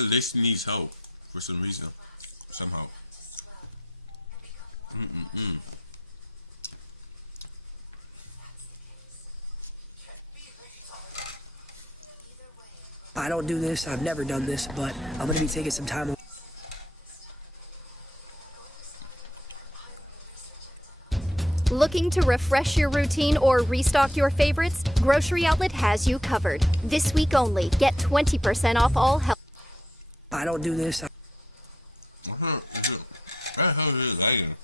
Lacey needs help for some reason. Somehow. I don't do this, I've never done this, but I'm gonna be taking some time. Looking to refresh your routine or restock your favorites? Grocery Outlet has you covered. This week only, get 20% off all health. I don't do this. What the hell is it lagging?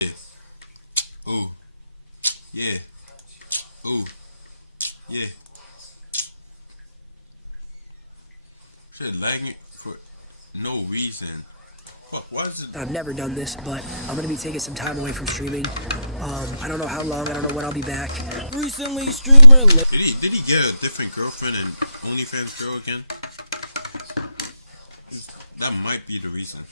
Yeah. Ooh. Yeah. Ooh. Yeah. Shit lagging for no reason. Fuck, why is it? I've never done this, but I'm gonna be taking some time away from streaming. I don't know how long, I don't know when I'll be back. Recently, streamer Did he get a different girlfriend and OnlyFans girl again? That might be the reason.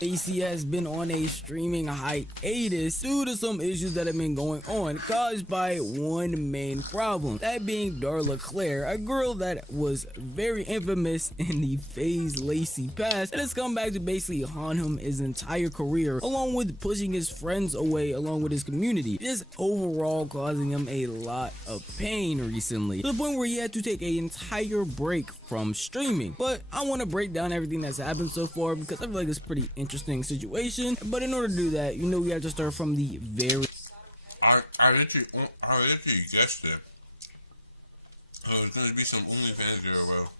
Lacey has been on a streaming hiatus due to some issues that have been going on caused by one main problem, that being Darla Claire, a girl that was very infamous in the FaZe Lacey past and has come back to basically haunt him his entire career, along with pushing his friends away along with his community, just overall causing him a lot of pain recently, to the point where he had to take an entire break from streaming. But I want to break down everything that's happened so far because I feel like it's pretty interesting situation, but in order to do that, you know, we have to start from the very. I literally guessed it. Oh, it's gonna be some OnlyFans girl, bro.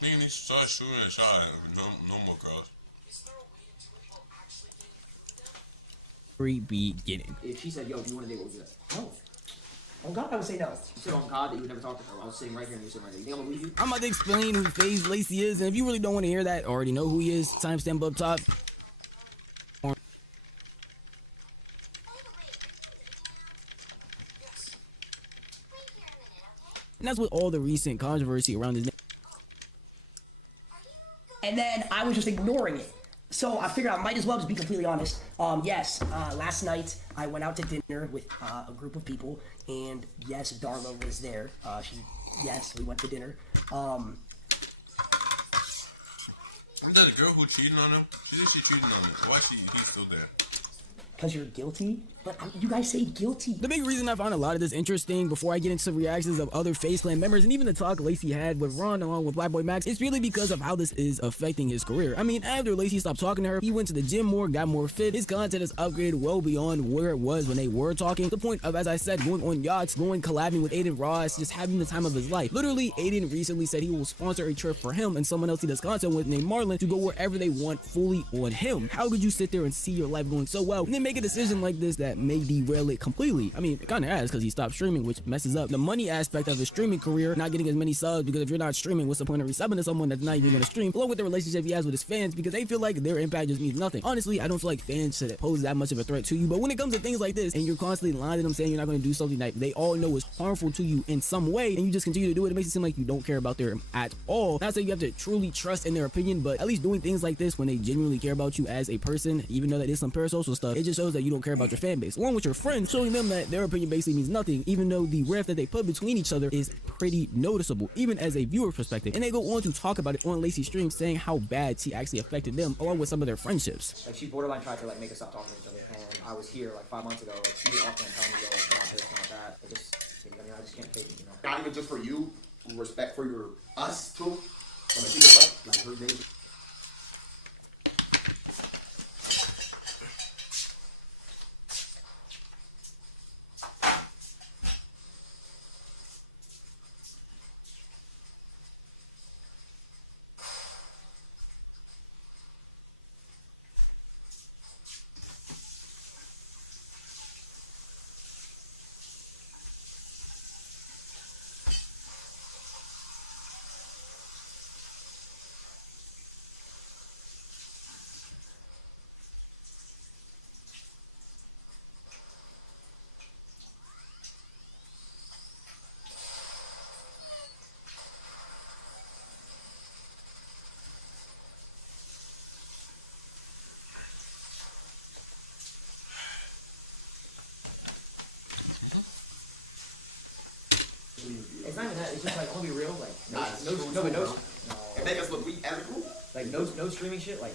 Nigga needs to start shooting a shot at normal girls. Beginning. If she said, yo, do you want to date with me? No. Oh God, I would say no. You said on God that you would never talk to her. I was sitting right here and you said right there. You think I'm gonna leave you? I'm about to explain who FaZe Lacey is, and if you really don't want to hear that, already know who he is. Timestamp up top. And that's with all the recent controversy around his name. And then I was just ignoring it. So I figured I might as well just be completely honest. Yes, last night I went out to dinner with a group of people, and yes, Darla was there. Yes, we went to dinner. Isn't that the girl who cheated on him? She said she cheated on him. Why he's still there? Because you're guilty? But you guys say guilty. The big reason I find a lot of this interesting, before I get into reactions of other FaZe Clan members and even the talk Lacey had with Ron along with Black Boy Max, it's really because of how this is affecting his career. I mean, after Lacey stopped talking to her, he went to the gym more, got more fit, his content is upgraded well beyond where it was when they were talking, to the point of, as I said, going on yachts, collabing with Aiden Ross, just having the time of his life. Literally, Aiden recently said he will sponsor a trip for him and someone else he does content with named Marlon to go wherever they want fully on him. How could you sit there and see your life going so well and then make make a decision like this that may derail it completely. I mean, it kind of has because he stopped streaming, which messes up the money aspect of his streaming career, not getting as many subs, because if you're not streaming, what's the point of resubbing to someone that's not even gonna stream, along with the relationship he has with his fans, because they feel like their impact just means nothing. Honestly, I don't feel like fans should pose that much of a threat to you, but when it comes to things like this, and you're constantly lying to them saying you're not gonna do something that they all know is harmful to you in some way, and you just continue to do it, it makes it seem like you don't care about them at all. Not saying you have to truly trust in their opinion, but at least doing things like this when they genuinely care about you as a person, even though that is some parasocial stuff, it just shows that you don't care about your fan base, along with your friends, showing them that their opinion basically means nothing, even though the rift that they put between each other is pretty noticeable, even as a viewer perspective. And they go on to talk about it on Lacey's stream, saying how bad she actually affected them, along with some of their friendships. Like, she borderline tried to like make us stop talking to her. And I was here like 5 months ago. Like, she was talking and telling me about this and that. I just can't take it. You know? Not even just for you, respect for your us too. Like her baby. It's not even that. It's just like, I'll be real. Like, no. It make us look weak and cool. Like, no streaming shit. Like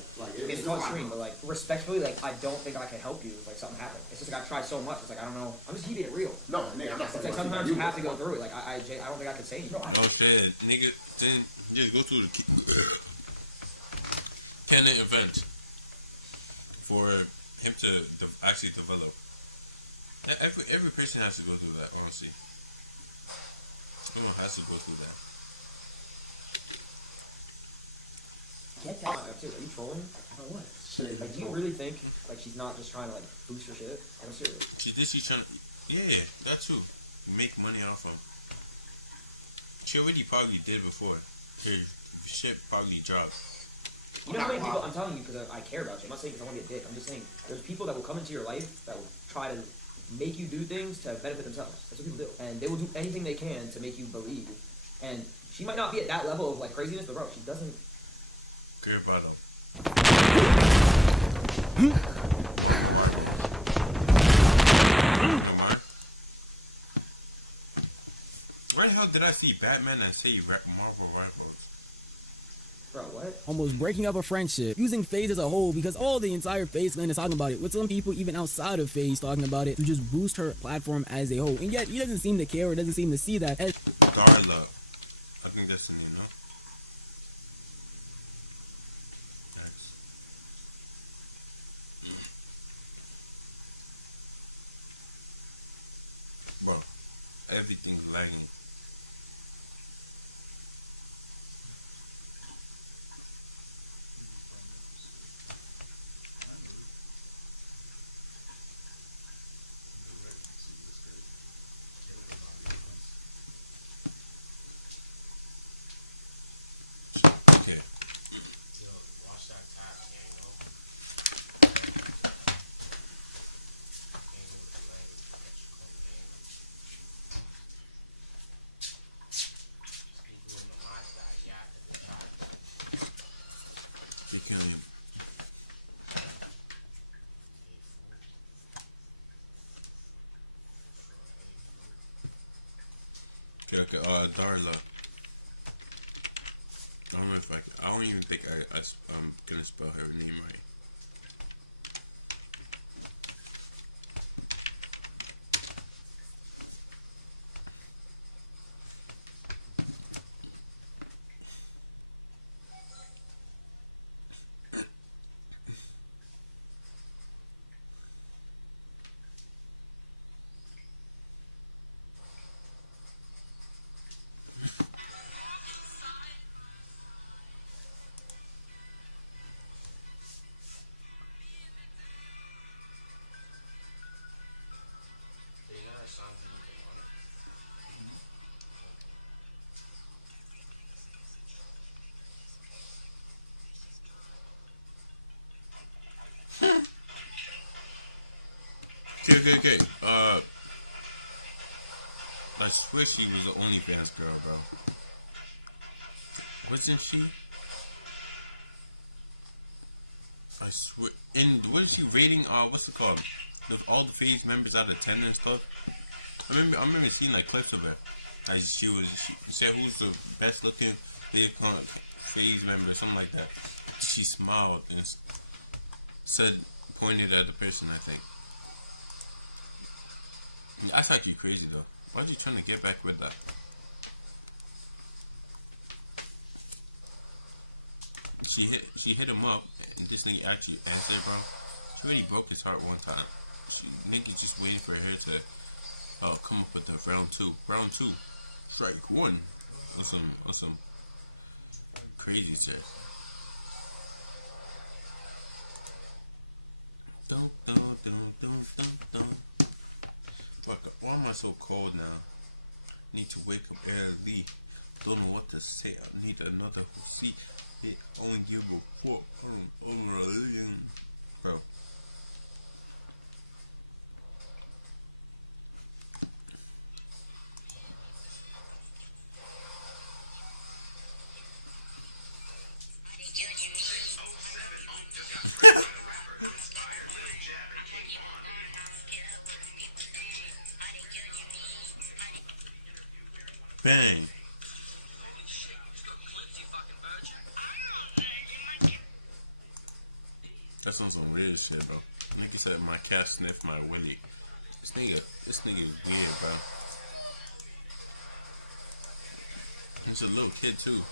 it's not stream, but like, respectfully, like, I don't think I can help you if like something happened. It's just like I tried so much. It's like, I don't know. I'm just keeping it real. No, nigga, I'm not It's like sometimes you have to go through it. Like, I don't think I can say anything. Oh shit, nigga, then just go through the canon event for him to actually develop. Every person has to go through that, honestly. Everyone has to go through that. Get that up too. Are you trolling? Or what? Like, do you really think like she's not just trying to like boost her shit? I'm serious. She's trying to, yeah, that too. Make money off him. She already probably did before. Her shit probably dropped. You know how many people, I'm telling you because I care about you. I'm not saying because I want to be a dick. I'm just saying there's people that will come into your life that will try to make you do things to benefit themselves. That's what people do. And they will do anything they can to make you believe. And she might not be at that level of like craziness, but bro, she doesn't. Great battle. Marvel Rivals. Am I? Where the hell did I see Batman and say Marvel Rivals? Bro, what? Almost breaking up a friendship, using FaZe as a whole, because all the entire FaZe clan is talking about it, with some people even outside of FaZe talking about it, to just boost her platform as a whole. And yet, he doesn't seem to care or doesn't seem to see that as Darla. I think that's the name, no? Next. Bro, everything's lagging. Okay. Yo, watch that tap, Gango. Gango with the language. Extra code, Gango. Just keep doing the my side. You have to be shot. Be killing him. Okay, Darla. I don't know if I can. I don't even think I'm gonna spell her name right. Okay. I swear she was the OnlyFans girl, bro. Wasn't she? I swear. And what is she rating? What's it called? All the phase members out of 10 and stuff. I remember seeing like clips of it. Like she said who's the best looking phase member, something like that. She smiled and said, pointed at the person. I think. That's actually crazy though. Why are you trying to get back with that? She hit him up, and this nigga actually answered, bro. She already broke his heart one time. Niggas just waiting for her to come up with the round two. Round two, strike one, or some crazy shit. Fuck, why am I so cold now? Need to wake up early. Don't know what to say. I need another seat. I don't give a fuck. Bro. Bang. That's on some weird shit, bro. Nigga said my cat sniffed my willy. This nigga weird, bro. He's a little kid too.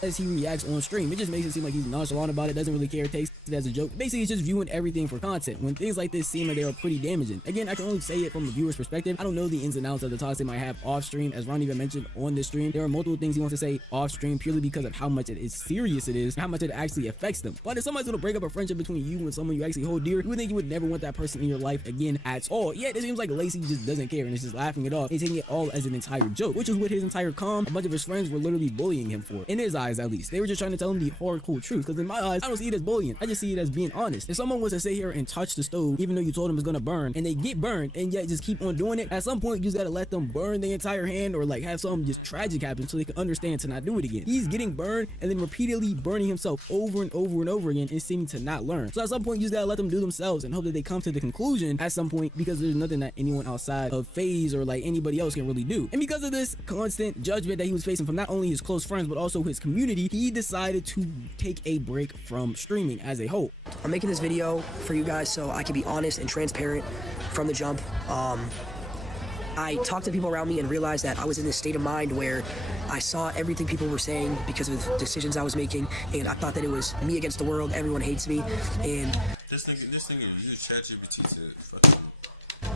As he reacts on stream, it just makes it seem like he's nonchalant about it, doesn't really care, takes it as a joke. Basically, he's just viewing everything for content, when things like this seem like they are pretty damaging. Again, I can only say it from the viewer's perspective. I don't know the ins and outs of the talks they might have off stream. As Ron even mentioned on this stream, there are multiple things he wants to say off stream purely because of how much it is serious it is, and how much it actually affects them. But if somebody's gonna break up a friendship between you and someone you actually hold dear, you would think you would never want that person in your life again at all. Yet it seems like Lacey just doesn't care and is just laughing it off and taking it all as an entire joke, which is what his entire a bunch of his friends were literally bullying him for. In his eyes, at least. They were just trying to tell him the hardcore truth, because in my eyes, I don't see it as bullying. I just see it as being honest. If someone was to sit here and touch the stove, even though you told them it's gonna burn, and they get burned, and yet just keep on doing it, at some point you just gotta let them burn the entire hand, or like have something just tragic happen so they can understand to not do it again. He's getting burned and then repeatedly burning himself over and over and over again and seeming to not learn. So at some point you just gotta let them do themselves and hope that they come to the conclusion at some point, because there's nothing that anyone outside of FaZe or like anybody else can really do. And because of this constant judgment that he was facing from not only his close friends but also his community, he decided to take a break from streaming as a whole. I'm making this video for you guys so I can be honest and transparent from the jump. I talked to people around me and realized that I was in this state of mind where I saw everything people were saying because of the decisions I was making, and I thought that it was me against the world, everyone hates me, and this nigga used ChatGPT to fucking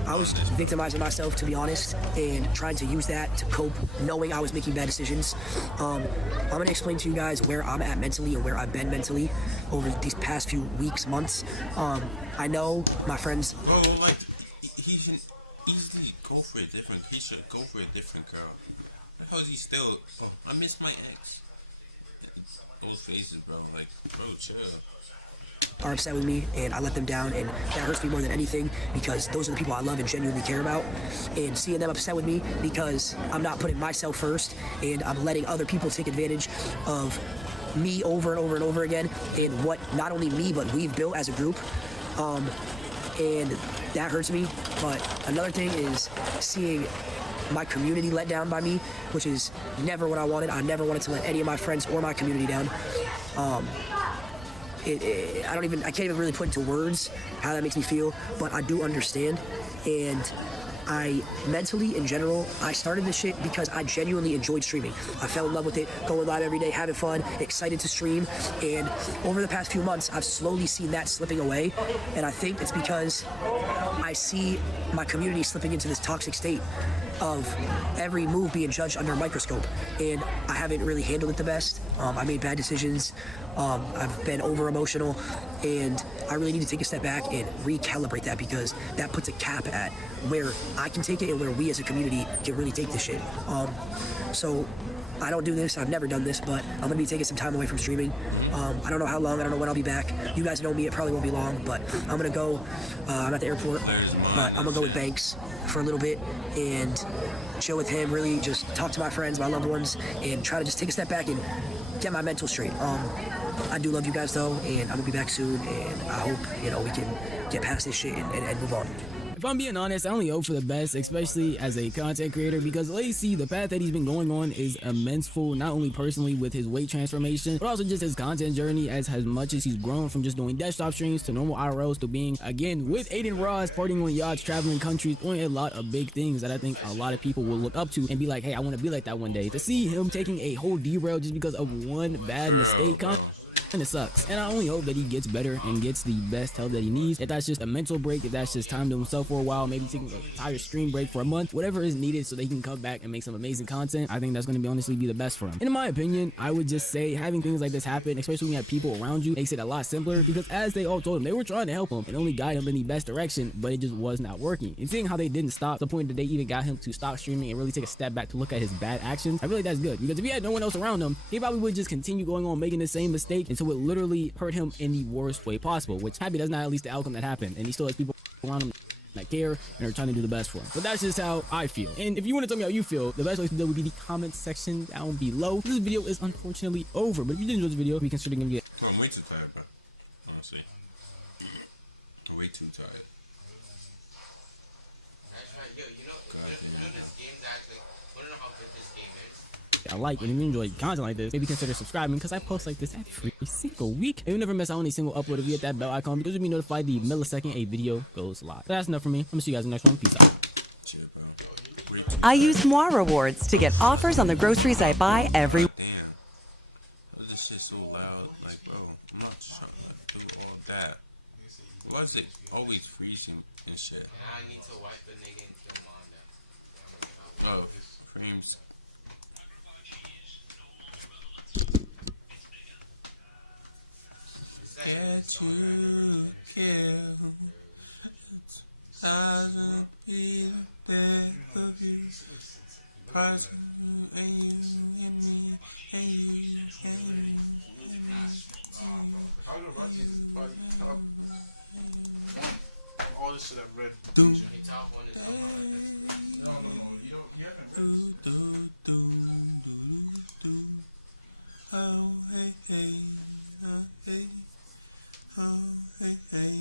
I was victimizing myself, to be honest, and trying to use that to cope, knowing I was making bad decisions. I'm gonna explain to you guys where I'm at mentally and where I've been mentally over these past few weeks, months. I know my friends. Bro, like he should easily go for a different. He should go for a different girl. How is he still? Oh, I miss my ex. Those faces, bro. Like, bro, chill. Are upset with me, and I let them down, and that hurts me more than anything, because those are the people I love and genuinely care about. And seeing them upset with me because I'm not putting myself first, and I'm letting other people take advantage of me over and over and over again, and what not only me but we've built as a group, and that hurts me. But another thing is seeing my community let down by me, which is never what I wanted. I never wanted to let any of my friends or my community down. I can't even really put into words how that makes me feel, but I do understand. And I mentally, in general, I started this shit because I genuinely enjoyed streaming. I fell in love with it, going live every day, having fun, excited to stream. And over the past few months, I've slowly seen that slipping away. And I think it's because I see my community slipping into this toxic state of every move being judged under a microscope. And I haven't really handled it the best. I made bad decisions. I've been over emotional, And I really need to take a step back and recalibrate that, because that puts a cap at where I can take it and where we as a community can really take this shit. So I don't do this, I've never done this, but I'm gonna be taking some time away from streaming. I don't know how long, I don't know when I'll be back. You guys know me, it probably won't be long, but I'm gonna go, I'm at the airport. Blair's mine I'm and gonna go with shit. Banks for a little bit and chill with him, really just talk to my friends, my loved ones, and try to just take a step back and get my mental straight. I do love you guys though, and I'm gonna be back soon, and I hope, you know, we can get past this shit and move on. If I'm being honest, I only hope for the best, especially as a content creator, because Lacey, the path that he's been going on is immenseful, not only personally with his weight transformation, but also just his content journey, as much as he's grown from just doing desktop streams to normal IRLs to being, again, with Aiden Ross, partying on yachts, traveling countries, doing a lot of big things that I think a lot of people will look up to and be like, hey, I want to be like that one day. To see him taking a whole derail just because of one bad mistake, and it sucks. And I only hope that he gets better and gets the best help that he needs. If that's just a mental break, if that's just time to himself for a while, maybe taking an entire stream break for a month, whatever is needed so they can come back and make some amazing content, I think that's going to be honestly be the best for him. And in my opinion, I would just say having things like this happen, especially when you have people around you, makes it a lot simpler, because as they all told him, they were trying to help him and only guide him in the best direction, but it just was not working. And seeing how they didn't stop to the point that they even got him to stop streaming and really take a step back to look at his bad actions, I feel like that's good, because if he had no one else around him, he probably would just continue going on making the same mistake until it literally hurt him in the worst way possible, which happy that's not at least the outcome that happened, and he still has people around him that care and are trying to do the best for him. But that's just how I feel. And if you want to tell me how you feel, the best place to do would be the comment section down below. This video is unfortunately over, but if you did enjoy this video, we consider giving it. Bro, I'm way too tired, bro. Honestly. I'm way too tired. That's right, yo, you know, God damn, this bro. game's actually, I don't know how good this game is. I like, and if you enjoy content like this, maybe consider subscribing, because I post like this every single week. And you never miss out on a single upload if you hit that bell icon, because you'll be notified the millisecond a video goes live. So that's enough for me. I'm gonna see you guys in the next one. Peace out. Chill, bro. Way too I tired. use Moi rewards to get offers on the groceries I buy every. God damn. This shit so loud. Like, bro, I'm not trying to do all that. Why is it always freezing and shit? And I need to wipe a nigga and kill him on that. Oh, frames. Get you killed. Thousand be the death of you. Price of you and you and me and you and you and me and you and you and you. All this shit I've read. Doom. The top one is No, you haven't read. Do do do do do. Oh hey hey, oh hey, oh hey hey.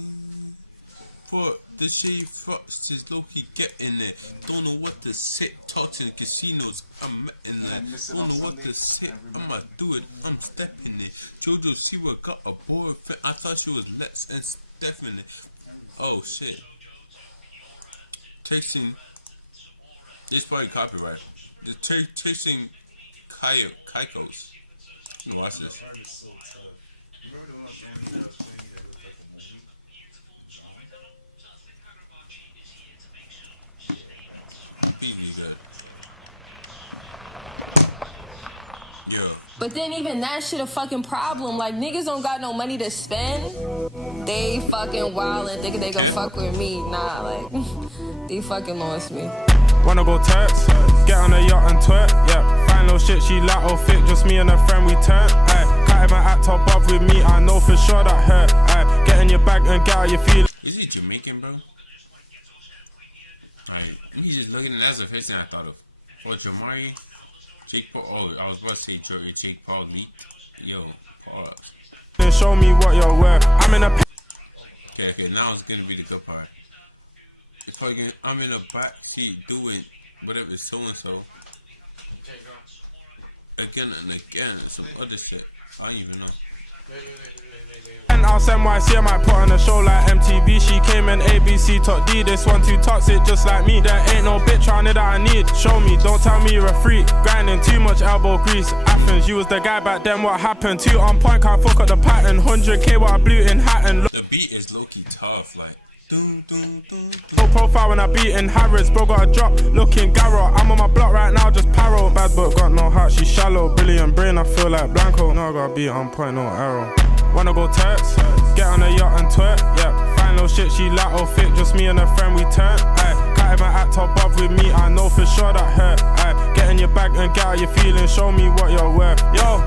But the shade frost is low-key getting it. Don't know what to say. Talks in casinos, I'm in there. Don't know what to say. I'ma do it. I'm stepping it. Jojo Siwa got a board. I thought she was Let's and Stephanie. Oh shit. Texting. This probably copyright. The texting Kaikos. You know watch this. The art is so tough. You remember the one Annie thing that looked like a movie? John? He's really good. Yo. But then even that shit a fucking problem. Like, niggas don't got no money to spend. They fucking wild and thinking they gonna fuck with me. Nah, like, they fucking lost me. Wanna go Turks? Get on a yacht and twerk, yeah. Find no shit, she lateral fit, just me and a friend we turn. Can't even act top off with me, I know for sure that hurt. Get in your bag and get out your feelings. Is he Jamaican, bro? Like, he's just looking, that's the first thing I thought of. Oh, Jamari? Jake Paul, oh, I was about to say Jake Paul leaked. Yo, pause. Show me what you're worth. I'm in a. Okay, now it's gonna be the good part. It's probably gonna, I'm in a back seat doing whatever so and so. Again and again, and some other shit. I don't even know. And I'll send YC, I might put on a show like MTV. She came in ABC top D. This one too toxic, just like me. There ain't no bitch on it that I need. Show me, don't tell me you're a freak. Grinding too much elbow grease. Athens, you was the guy back then. What happened? 2 on point, can't fuck up the pattern. 100K what I blew in Hatton. The beat is low-key tough, like. No profile when I beat in Harrods, bro got a drop, looking Garrett. I'm on my block right now, just paro. Bad book got no heart, she shallow. Brilliant brain, I feel like Blanco. No, I gotta be on point, no arrow. Wanna go Turks? Get on a yacht and twerk, yeah. Find no shit, she lateral thick, just me and a friend, we turn. Aye, can't even act or bob with me, I know for sure that hurt. Aye, get in your bag and get out your feelings, show me what you're worth. Yo,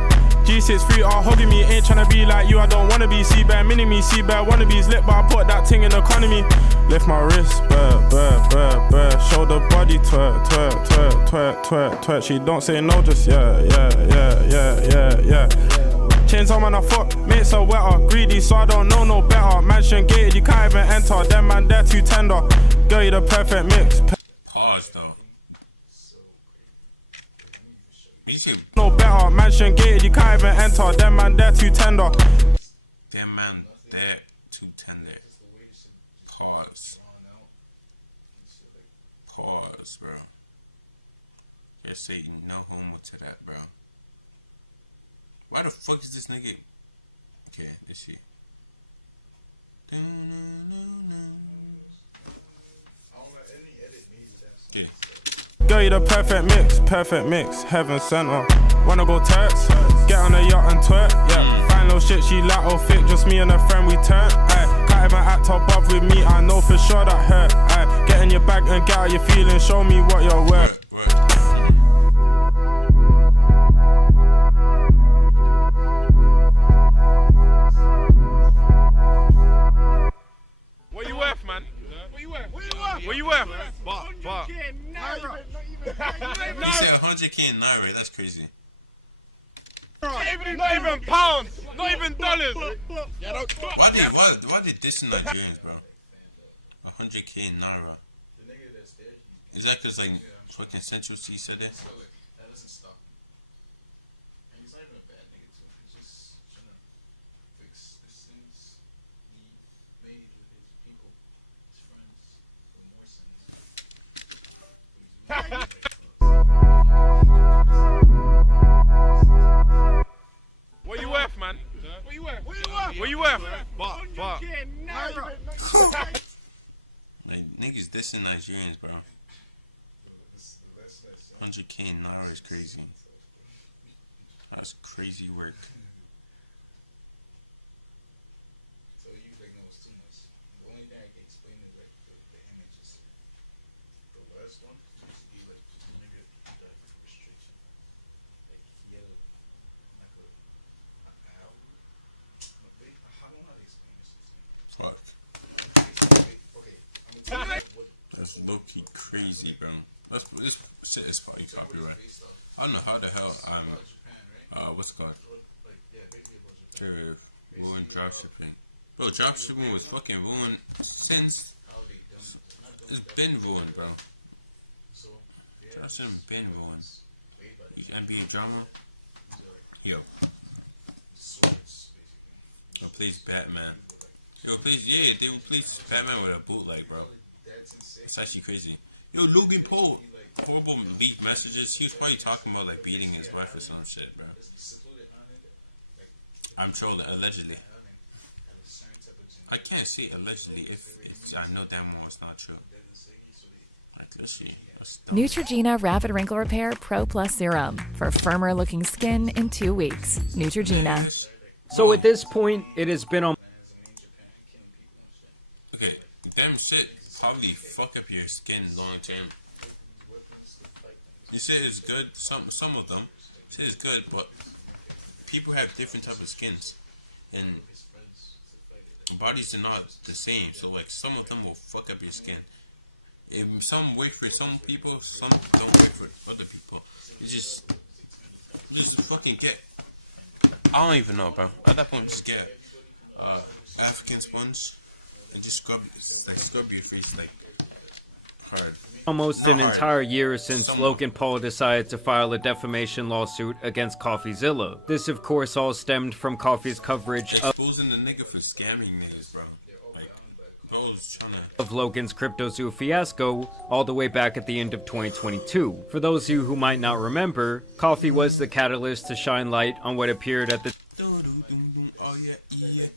G63 are hugging me, ain't tryna be like you, I don't wanna be C-Bear, mini me, C-Bear, wannabes lit, but I put that thing in economy. Lift my wrist, burr, show the body, twerk, twerk, twerk, twerk, twerk, twerk. She don't say no, just yeah. Chains on when I fuck, mates are wetter, greedy, so I don't know no better. Mansion gated, you can't even enter, them man, they're too tender. Girl, you the perfect mix. Pause though. You see, no better, mansion gated, you can't even enter, them man, they're too tender. Them man, they're too tender. Pause. Pause, bro. Just say no homo to that, bro. Why the fuck is this nigga? Okay, let's see. Okay. Girl, you the perfect mix, heaven sent her. Wanna go Turks? Get on a yacht and twerk, yeah. Find no shit, she lateral thick, just me and a friend, we turn. Aye, can't even act or bob with me, I know for sure that hurt. Aye, get in your bag and get out your feelings, show me what you're worth. What you worth, man? What you worth? But. He said 100K in Naira, that's crazy. Not even pounds, not even dollars. Why they dissing Nigerians, bro? 100K in Naira. Is that cause like fucking Central C said it? That doesn't stop me. And he's not even a bad nigga too. He's just trying to fix these things he made with his people, his friends, with more sins. What you worth, man? What you worth? What you worth? But. Like niggas dissing Nigerians, bro. 100K in Naira is crazy. That's crazy work. So you think it was too much. The only thing I can explain is like the images. The last one used to be like a nigga like restriction. Like he had I don't know how to explain this. Fuck. Okay, I'm gonna tell you what. That's low key crazy, bro. This shit is probably copyright. I don't know how the hell I'm what's it called? Ruined dropshipping. Bro, dropshipping was fucking ruined since it's been ruined, bro. Dropshipping been ruined. NBA drama. Yo, replace Batman. Yo, please, yeah, they replaced Batman with a bootleg, bro. That's actually crazy. Yo, Logan Paul, horrible leaked messages. He was probably talking about like beating his wife or some shit, bro. I'm trolling, allegedly. I can't say allegedly if it's. I know damn well it's not true. Like, let's see. That's dumb. Neutrogena Rapid Wrinkle Repair Pro Plus Serum for firmer looking skin in 2 weeks. Neutrogena. So at this point, it has been on. Okay, them shit probably fuck up your skin long term. You say it's good. Some of them say it's good, but people have different type of skins, and bodies are not the same. So like some of them will fuck up your skin. Some work for some people, some don't work for other people. You just fucking get. I don't even know, bro. At that point, just get African sponge and just scrub your face like hard. Almost Not an hard. entire year since Somewhat. Logan Paul decided to file a defamation lawsuit against CoffeeZilla. This, of course, all stemmed from Coffee's coverage Exposing the nigga for scamming niggas, bro. Like, bro's trying of Logan's CryptoZoo fiasco all the way back at the end of 2022. For those of you who might not remember, Coffee was the catalyst to shine light on what appeared at the Oh yeah, yeah.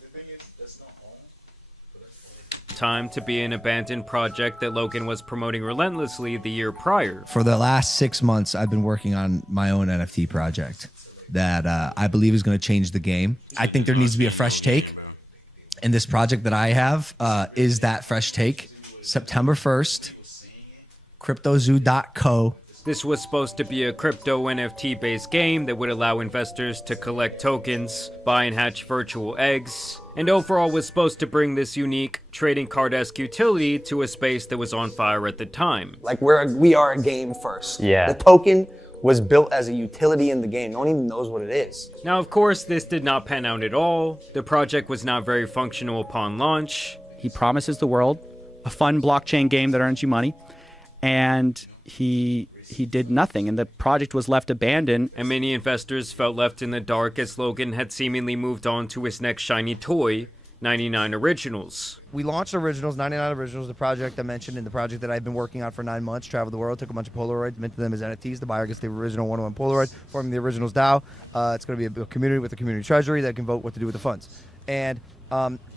time to be an abandoned project that Logan was promoting relentlessly the year prior. For the last 6 months, I've been working on my own NFT project that I believe is going to change the game. I think there needs to be a fresh take. And this project that I have is that fresh take. September 1st, cryptozoo.co. This was supposed to be a crypto NFT-based game that would allow investors to collect tokens, buy and hatch virtual eggs, and overall was supposed to bring this unique trading card-esque utility to a space that was on fire at the time. Like we are a game first. Yeah. The token was built as a utility in the game. No one even knows what it is. Now, of course, this did not pan out at all. The project was not very functional upon launch. He promises the world a fun blockchain game that earns you money, and he did nothing, and the project was left abandoned. And many investors felt left in the dark as Logan had seemingly moved on to his next shiny toy, 99 Originals. We launched Originals, 99 Originals, the project I mentioned, and the project that I've been working on for 9 months, traveled the world, took a bunch of Polaroids, minted them as NFTs. The buyer gets the original 101 Polaroid, forming the Originals DAO. It's going to be a community with a community treasury that can vote what to do with the funds. And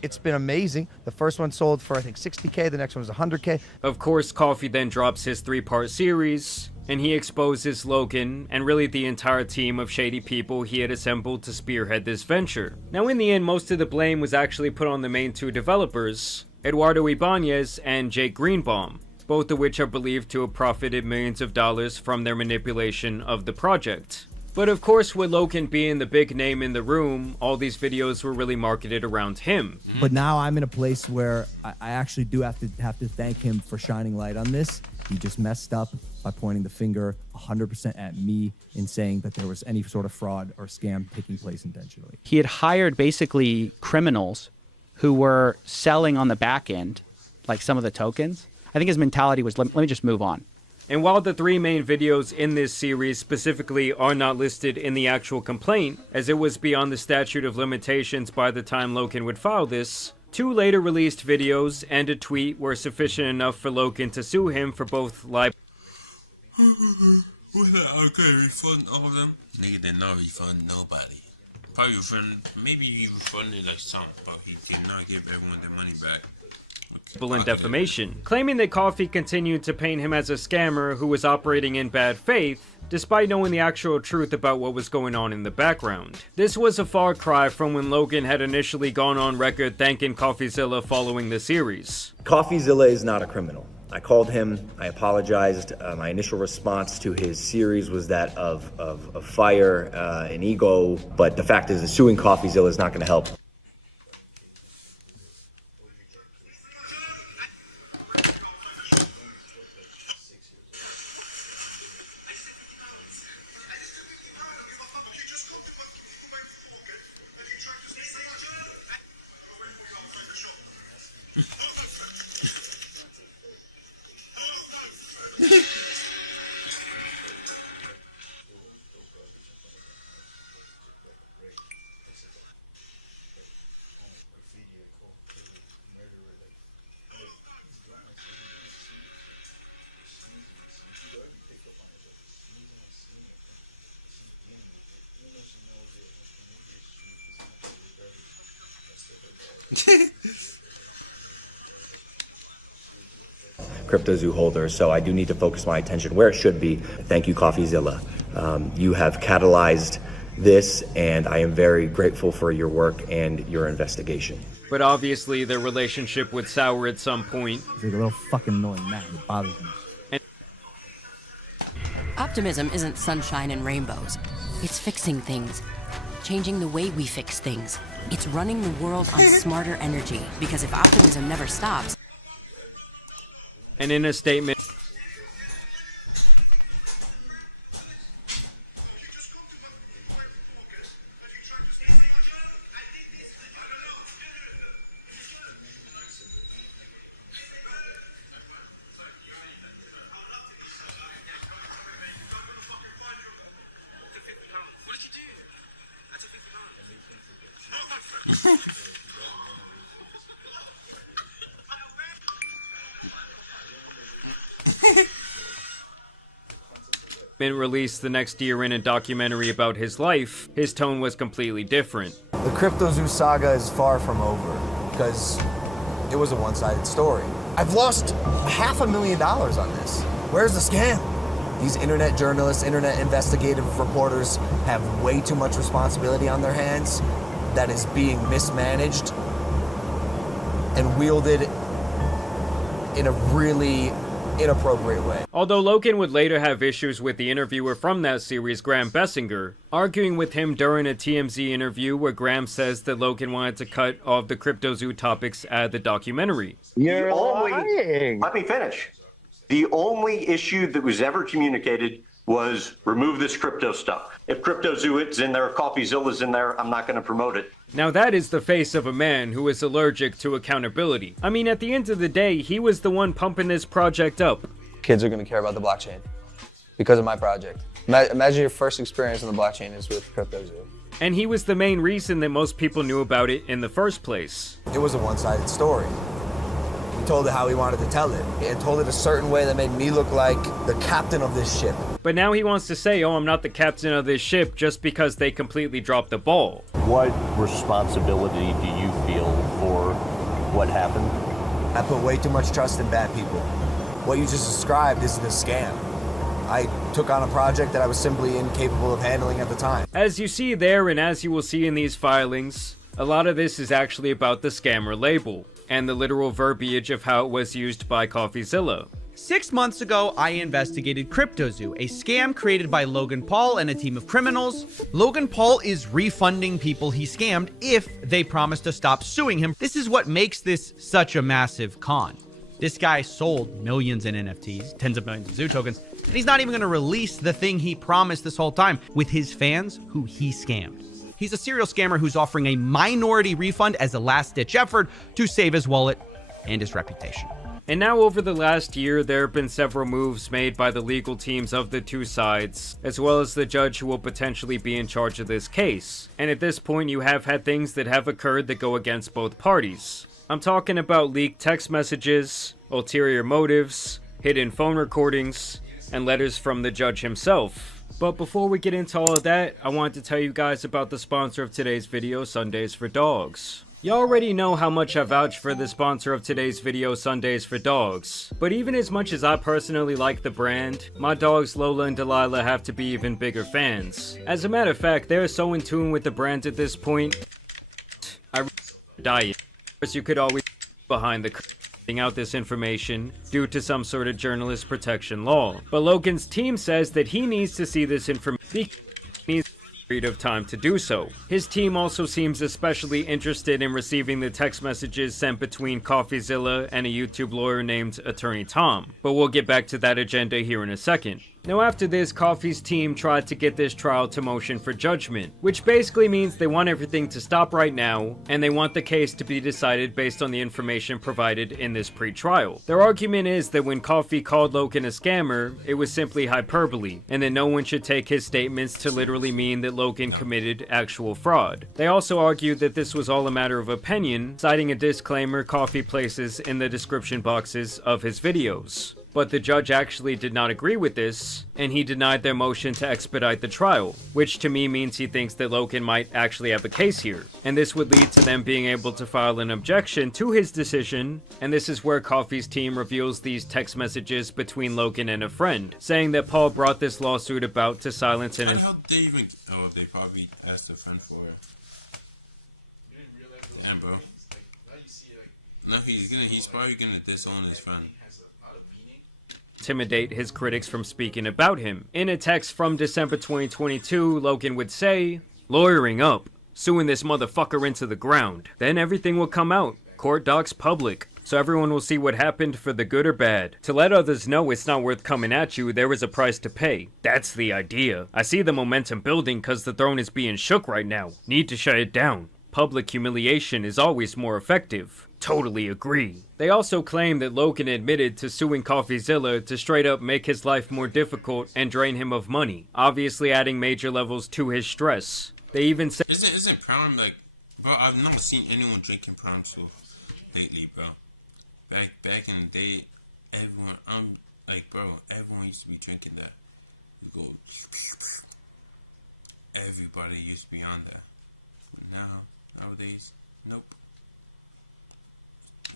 it's been amazing. The first one sold for, I think, 60K. The next one was 100K. Of course, Coffee then drops his 3-part series, and he exposes Logan and really the entire team of shady people he had assembled to spearhead this venture. Now, in the end, most of the blame was actually put on the main 2 developers, Eduardo Ibanez and Jake Greenbaum, both of which are believed to have profited millions of dollars from their manipulation of the project. But of course, with Logan being the big name in the room, all these videos were really marketed around him. But now I'm in a place where I actually do have to thank him for shining light on this. He just messed up by pointing the finger 100% at me and saying that there was any sort of fraud or scam taking place intentionally. He had hired basically criminals who were selling on the back end, like some of the tokens. I think his mentality was, let me just move on. And while the 3 main videos in this series specifically are not listed in the actual complaint, as it was beyond the statute of limitations by the time Logan would file this, 2 later released videos and a tweet were sufficient enough for Logan to sue him for both libel. Was that okay? Refund all of them? Nigga did not refund nobody. Probably refund, maybe he refunded like some, but he did not give everyone their money back. And defamation, claiming that Coffee continued to paint him as a scammer who was operating in bad faith, despite knowing the actual truth about what was going on in the background. This was a far cry from when Logan had initially gone on record thanking Coffeezilla following the series. Coffeezilla is not a criminal. I called him, I apologized. My initial response to his series was that of fire and ego, but the fact is that suing Coffeezilla is not going to help. CryptoZoo holder, so I do need to focus my attention where it should be. Thank you, Coffeezilla. You have catalyzed this, and I am very grateful for your work and your investigation. But obviously, their relationship would sour at some point. It's like a little fucking annoying man. It bothers me. Optimism isn't sunshine and rainbows. It's fixing things. Changing the way we fix things. It's running the world on smarter energy, because if optimism never stops... And in a statement... What did you do? I took £50. Been released the next year in a documentary about his life, his tone was completely different. The CryptoZoo saga is far from over, because It was a one-sided story. I've lost $500,000 on this. Where's the scam? These internet journalists, internet investigative reporters have way too much responsibility on their hands that is being mismanaged and wielded in a really inappropriate way. Although Logan would later have issues with the interviewer from that series, Graham Bessinger, arguing with him during a TMZ interview where Graham says that Logan wanted to cut off the CryptoZoo topics out of the documentary. You're lying. Let me finish. The only issue that was ever communicated was remove this crypto stuff. If CryptoZoo is in there, CoffeeZilla's in there, I'm not going to promote it. Now that is the face of a man who is allergic to accountability. I mean, at the end of the day, he was the one pumping this project up. Kids are going to care about the blockchain because of my project. Imagine your first experience on the blockchain is with CryptoZoo. And he was the main reason that most people knew about it in the first place. It was a one-sided story. He told it how he wanted to tell it, and told it a certain way that made me look like the captain of this ship. But now he wants to say, oh, I'm not the captain of this ship, just because they completely dropped the ball. What responsibility do you feel for what happened? I put way too much trust in bad people. What you just described isn't a scam. I took on a project that I was simply incapable of handling at the time. As you see there, and as you will see in these filings, a lot of this is actually about the scammer label, and the literal verbiage of how it was used by CoffeeZilla. 6 months ago, I investigated CryptoZoo, a scam created by Logan Paul and a team of criminals. Logan Paul is refunding people he scammed if they promise to stop suing him. This is what makes this such a massive con. This guy sold millions in NFTs, tens of millions of Zoo tokens, and he's not even going to release the thing he promised this whole time with his fans who he scammed. He's a serial scammer who's offering a minority refund as a last-ditch effort to save his wallet and his reputation. And now over the last year, there have been several moves made by the legal teams of the two sides, as well as the judge who will potentially be in charge of this case. And at this point, you have had things that have occurred that go against both parties. I'm talking about leaked text messages, ulterior motives, hidden phone recordings, and letters from the judge himself. But before we get into all of that, I wanted to tell you guys about the sponsor of today's video, Sundays for Dogs. You already know how much I vouch for the sponsor of today's video, Sundays for Dogs. But even as much as I personally like the brand, my dogs Lola and Delilah have to be even bigger fans. As a matter of fact, they're so in tune with the brand at this point, I die. As you could always behind the out this information due to some sort of journalist protection law. But Logan's team says that he needs to see this information. He needs a period of time to do so. His team also seems especially interested in receiving the text messages sent between CoffeeZilla and a YouTube lawyer named Attorney Tom. But we'll get back to that agenda here in a second. Now after this, Coffee's team tried to get this trial to motion for judgment, which basically means they want everything to stop right now, and they want the case to be decided based on the information provided in this pre-trial. Their argument is that when Coffee called Logan a scammer, it was simply hyperbole, and that no one should take his statements to literally mean that Logan committed actual fraud. They also argued that this was all a matter of opinion, citing a disclaimer Coffee places in the description boxes of his videos. But the judge actually did not agree with this, and he denied their motion to expedite the trial, which to me means he thinks that Logan might actually have a case here. And this would lead to them being able to file an objection to his decision, and this is where Coffee's team reveals these text messages between Logan and a friend, saying that Paul brought this lawsuit about to silence him. How the hell did they even... Oh, they probably asked a friend for it. Damn, bro. No, he's probably gonna disown his friend. Intimidate his critics from speaking about him. In a text from December 2022, Logan would say, "Lawyering up, suing this motherfucker into the ground. Then everything will come out. Court docs public. So everyone will see what happened for the good or bad. To let others know it's not worth coming at you, there is a price to pay. That's the idea. I see the momentum building cause the throne is being shook right now. Need to shut it down. Public humiliation is always more effective. Totally agree." They also claim that Logan admitted to suing CoffeeZilla to straight up make his life more difficult and drain him of money, obviously adding major levels to his stress. They even say Isn't Prime like... Bro, I've not seen anyone drinking Prime so lately, bro. Back in the day, everyone... bro, everyone used to be drinking that. You go... Everybody used to be on that. But nowadays, nope.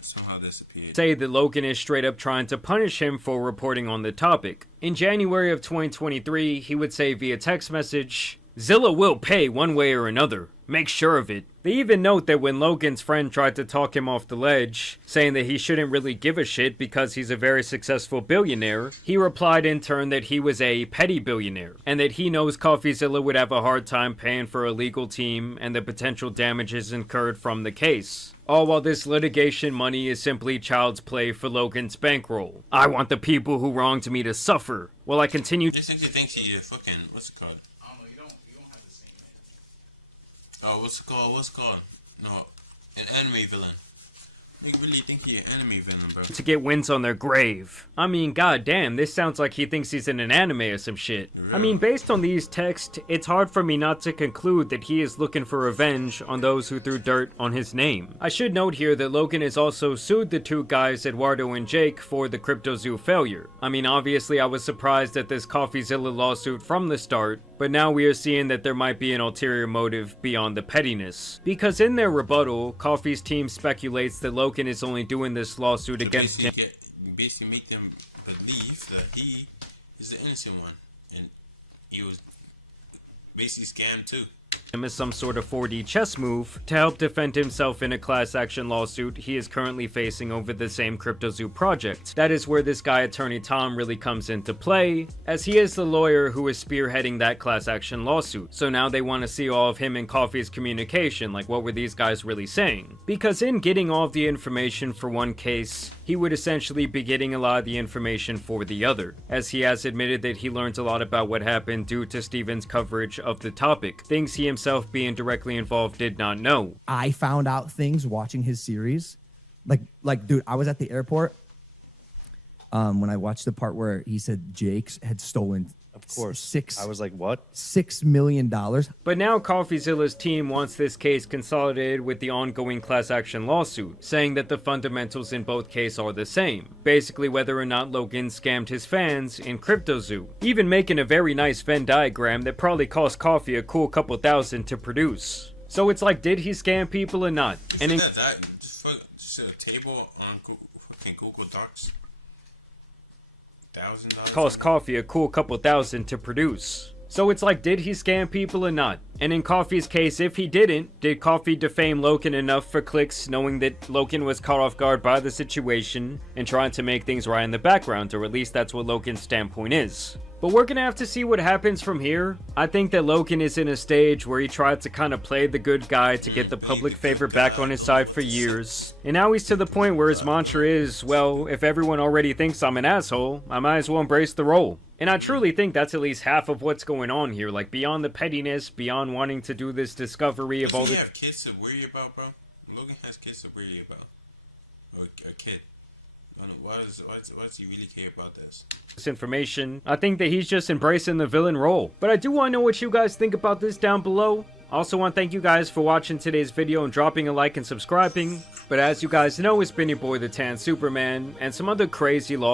somehow disappeared. Say that Logan is straight up trying to punish him for reporting on the topic. In January of 2023, he would say via text message, "Zilla will pay one way or another. Make sure of it." They even note that when Logan's friend tried to talk him off the ledge, saying that he shouldn't really give a shit because he's a very successful billionaire, he replied in turn that he was a petty billionaire, and that he knows CoffeeZilla would have a hard time paying for a legal team and the potential damages incurred from the case. All while this litigation money is simply child's play for Logan's bankroll. I want the people who wronged me to suffer. While I continue. This nigga thinks he fucking, what's it called? I don't know, you don't have the same name. Oh, what's it called? No, an anime villain. Nigga really think he an anime villain, bro. To get wins on their grave. I mean, goddamn, this sounds like he thinks he's in an anime or some shit. Yeah. I mean, based on these texts, it's hard for me not to conclude that he is looking for revenge on those who threw dirt on his name. I should note here that Logan has also sued the two guys, Eduardo and Jake, for the CryptoZoo failure. I mean, obviously I was surprised at this CoffeeZilla lawsuit from the start, but now we are seeing that there might be an ulterior motive beyond the pettiness. Because in their rebuttal, Coffee's team speculates that Logan is only doing this lawsuit to against basically make them believe that he is the innocent one, and he was basically scammed too. As some sort of 4D chess move to help defend himself in a class action lawsuit he is currently facing over the same CryptoZoo project. That is where this guy Attorney Tom really comes into play, as he is the lawyer who is spearheading that class action lawsuit. So now they want to see all of him and Coffee's communication, like what were these guys really saying? Because in getting all of the information for one case, he would essentially be getting a lot of the information for the other, as he has admitted that he learned a lot about what happened due to Steven's coverage of the topic, things he himself being directly involved did not know. I found out things watching his series. Like dude, I was at the airport when I watched the part where he said Jake's had stolen Of course. I was like, what? $6 million. But now CoffeeZilla's team wants this case consolidated with the ongoing class action lawsuit, saying that the fundamentals in both cases are the same. Basically whether or not Logan scammed his fans in CryptoZoo. Even making a very nice Venn diagram that probably cost Coffee a cool couple thousand to produce. So it's like, did he scam people or not? You forget that. Just a table on fucking Google Docs. $1,000 cost Coffee a cool couple thousand to produce. So it's like, did he scam people or not? And in Coffee's case, if he didn't, did Coffee defame Logan enough for clicks, knowing that Logan was caught off guard by the situation and trying to make things right in the background, or at least that's what Logan's standpoint is. But we're gonna have to see what happens from here. I think that Logan is in a stage where he tried to kind of play the good guy to get the public favor back on his side for years. And now he's to the point where his mantra is, well, if everyone already thinks I'm an asshole, I might as well embrace the role. And I truly think that's at least half of what's going on here. Like, beyond the pettiness, beyond wanting to do this discovery of all... Doesn't he have kids to worry about, bro? Logan has kids to worry about. Or a kid. I don't know, why does he really care about this information? I think that he's just embracing the villain role. But I do want to know what you guys think about this down below. I also want to thank you guys for watching today's video and dropping a like and subscribing. But as you guys know, it's been your boy the Tan Superman, and some other crazy law